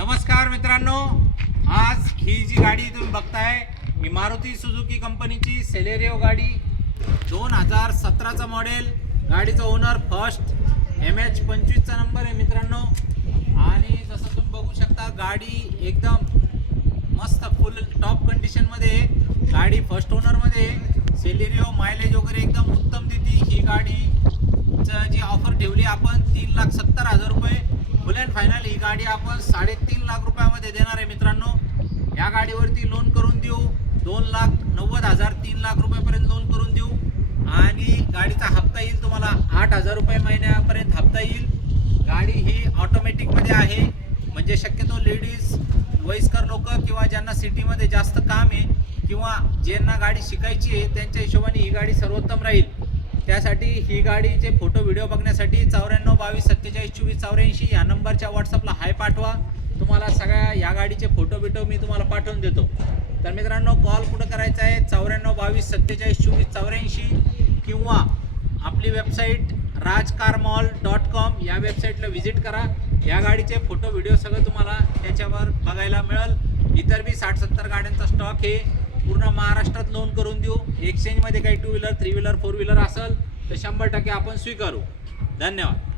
नमस्कार मित्रांनो, आज ही जी गाडी तुम्ही बघताय ही मारुती सुझुकी कंपनीची सेलेरियो गाडी 2017चा मॉडेल। गाडीचा ओनर फर्स्ट MH25 चा नंबर आहे मित्रांनो। आणि जसं तुम्ही बघू शकता गाडी एकदम मस्त फुल टॉप कंडिशन मध्ये गाडी फर्स्ट ओनर मध्ये सेलेरियो मायलेज वगैरे एकदम उत्तम देते। ही गाडी जी ऑफर ठेवली आपण 3,70,000 रुपये फुल अँड फायनल। ही गाडी आपण 3.5 लाख रुपयामध्ये देणार आहे मित्रांनो। या गाडीवरती लोन करून देऊ 2,90,000 3 लाख रुपयापर्यंत लोन करून देऊ। आणि गाडीचा हप्ता येईल तुम्हाला 8,000 रुपये महिन्यापर्यंत हप्ता येईल। गाडी ही ऑटोमॅटिक मध्ये आहे, म्हणजे शक्यतो लेडीज वयस्कर लोक किंवा ज्यांना सिटीमध्ये जास्त काम आहे किंवा ज्यांना गाडी शिकायची आहे त्यांच्या हिशोबाने ही गाडी सर्वोत्तम राहील। त्यासाठी ही गाडीचे फोटो व्हिडिओ बघण्यासाठी 94 22 47 24 84 या नंबरच्या व्हॉट्सअपला हाय पाठवा। तुम्हाला सगळ्या या गाडीचे फोटो बिटो मी तुम्हाला पाठवून देतो। तर मित्रांनो, कॉल कुठं करायचा आहे 94 22 47 24 84 किंवा आपली वेबसाईट rajcarmall.com या वेबसाईटला व्हिजिट करा। या गाडीचे फोटो व्हिडिओ सगळं तुम्हाला त्याच्यावर बघायला मिळेल। इतर बी 60-70 गाड्यांचा स्टॉक आहे। पूर्ण महाराष्ट्रात लोन करून देऊ। एक्सचेंजमध्ये काही 2 व्हीलर 3 व्हीलर 4 व्हीलर असेल तर 100% आपण स्वीकारू। धन्यवाद।